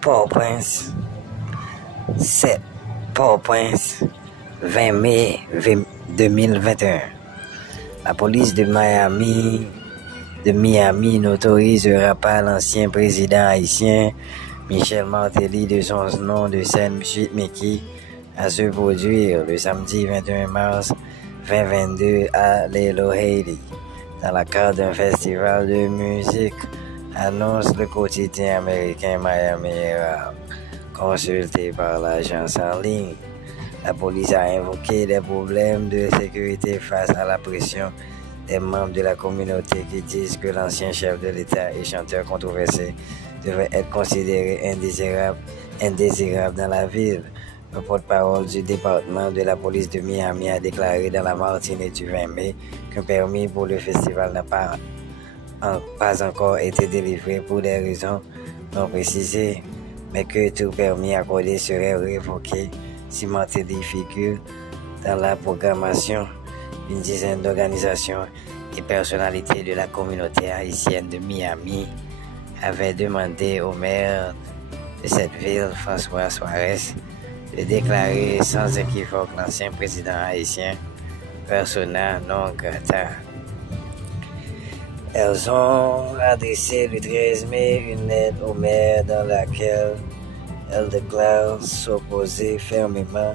Port-au-Prince, 7 Port-au-Prince, 20 mai 2021. La police de Miami n'autorisera pas l'ancien président haïtien Michel Martelly de son nom de scène Sweet Mickey à se produire le samedi 21 mars 2022 à Lilo Haiti dans le cadre d'un festival de musique, annonce le quotidien américain Miami Herald, consulté par l'agence en ligne. La police a invoqué des problèmes de sécurité face à la pression des membres de la communauté qui disent que l'ancien chef de l'État et chanteur controversé devrait être considéré indésirable dans la ville. Le porte-parole du département de la police de Miami a déclaré dans la matinée du 20 mai qu'un permis pour le festival n'a pas encore été délivré pour des raisons non précisées, mais que tout permis accordé serait révoqué si Martelly figure dans la programmation. Une dizaine d'organisations et personnalités de la communauté haïtienne de Miami avaient demandé au maire de cette ville, François Suarez, de déclarer sans équivoque l'ancien président haïtien persona non grata. Elles ont adressé le 13 mai une lettre au maire dans laquelle elles déclarent s'opposer fermement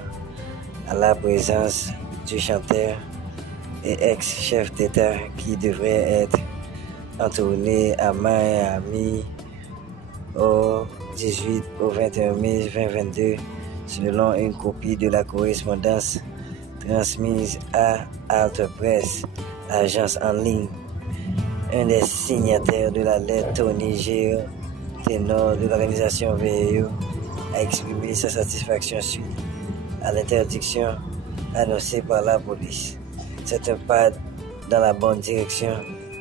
à la présence du chanteur et ex-chef d'État qui devrait être entourné à Miami au 18 au 21 mai 2022, selon une copie de la correspondance transmise à Alta Press, l'agence en ligne. Un des signataires de la lettre, Tony Geo, ténor de l'organisation VEO, a exprimé sa satisfaction suite à l'interdiction annoncée par la police. C'est un pas dans la bonne direction,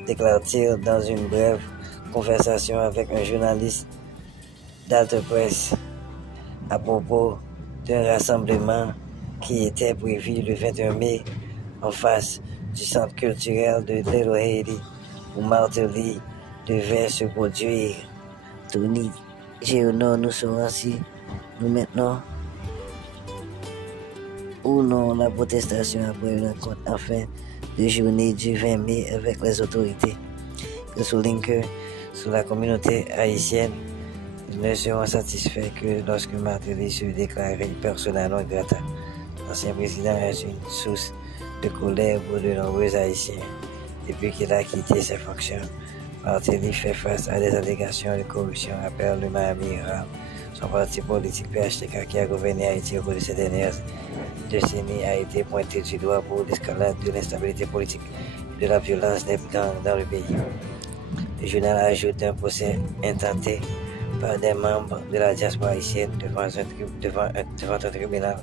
déclare-t-il dans une brève conversation avec un journaliste d'Alta Press à propos d'un rassemblement qui était prévu le 21 mai en face du centre culturel de Lilo Haiti où Martelly devait se produire. Tony Géono, nous serons ainsi, nous maintenant ou non la protestation après une rencontre en fin de journée du 20 mai avec les autorités. Je souligne que sur la communauté haïtienne, ils ne seront satisfaits que lorsque Martelly se déclarait persona non grata. L'ancien président est une source de colère pour de nombreux Haïtiens. Depuis qu'il a quitté ses fonctions, Martelly fait face à des allégations de corruption, appelle le Miami Herald. Son parti politique PHTK qui a gouverné Haïti au cours de ces dernières décennies a été pointé du doigt pour l'escalade de l'instabilité politique et de la violence des gangs dans le pays. Le journal ajoute un procès intenté par des membres de la diaspora haïtienne devant un tribunal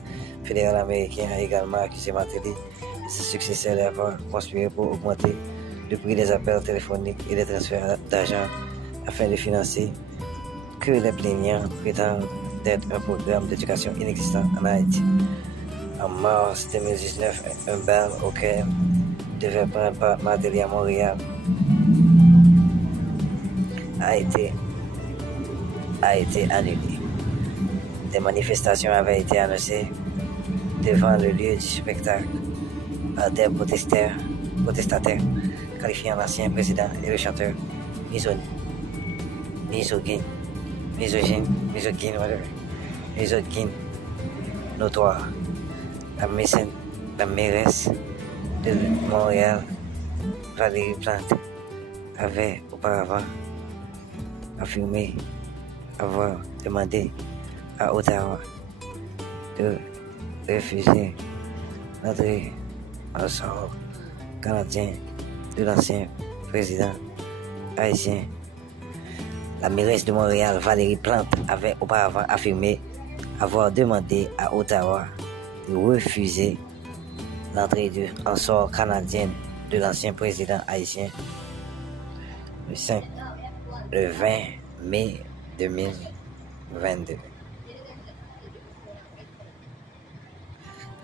fédéral américain a également accusé Martelly et ses successeurs d'avoir conspiré pour augmenter le prix des appels téléphoniques et des transferts d'argent afin de financer que les plaignants prétendent être un programme d'éducation inexistant en Haïti. En mars 2019, un bal auquel devait prendre part Martelly à Montréal a été annulé. Des manifestations avaient été annoncées devant le lieu du spectacle par des protestataires qualifiant l'ancien président et le chanteur misogyne notoire. La mairesse de Montréal, Valérie Plante, avait auparavant affirmé avoir demandé à Ottawa de refuser l'entrée en sort canadien de l'ancien président haïtien. La mairesse de Montréal, Valérie Plante, avait auparavant affirmé avoir demandé à Ottawa de refuser l'entrée en sort canadienne de l'ancien président haïtien le 20 mai 2022.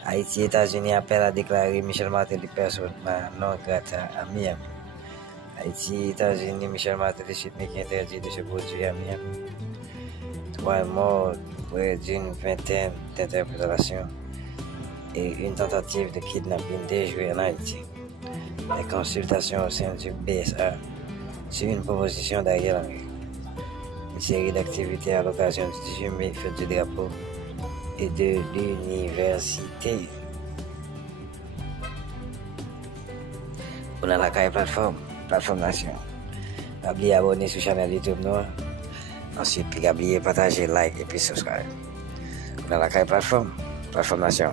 Haïti, États-Unis appellent à déclarer Michel Martelly persona non grata à Miami. Haïti, États-Unis, Michel Martelly Sweet Mickey interdit de se produire à Miami. 3 morts, près d'une vingtaine d'interpellations et une tentative de kidnapping déjouée en Haïti. Les consultations au sein du BSA sur une proposition d'Ariel Henry. Une série d'activités à l'occasion du 18 mai, fête du drapeau et de l'université. On a la plateforme Nation. N'oubliez abonner sur la chaîne YouTube Noir. Ensuite, puis n'oubliez partager, like et puis subscribe. On a la plateforme Nation.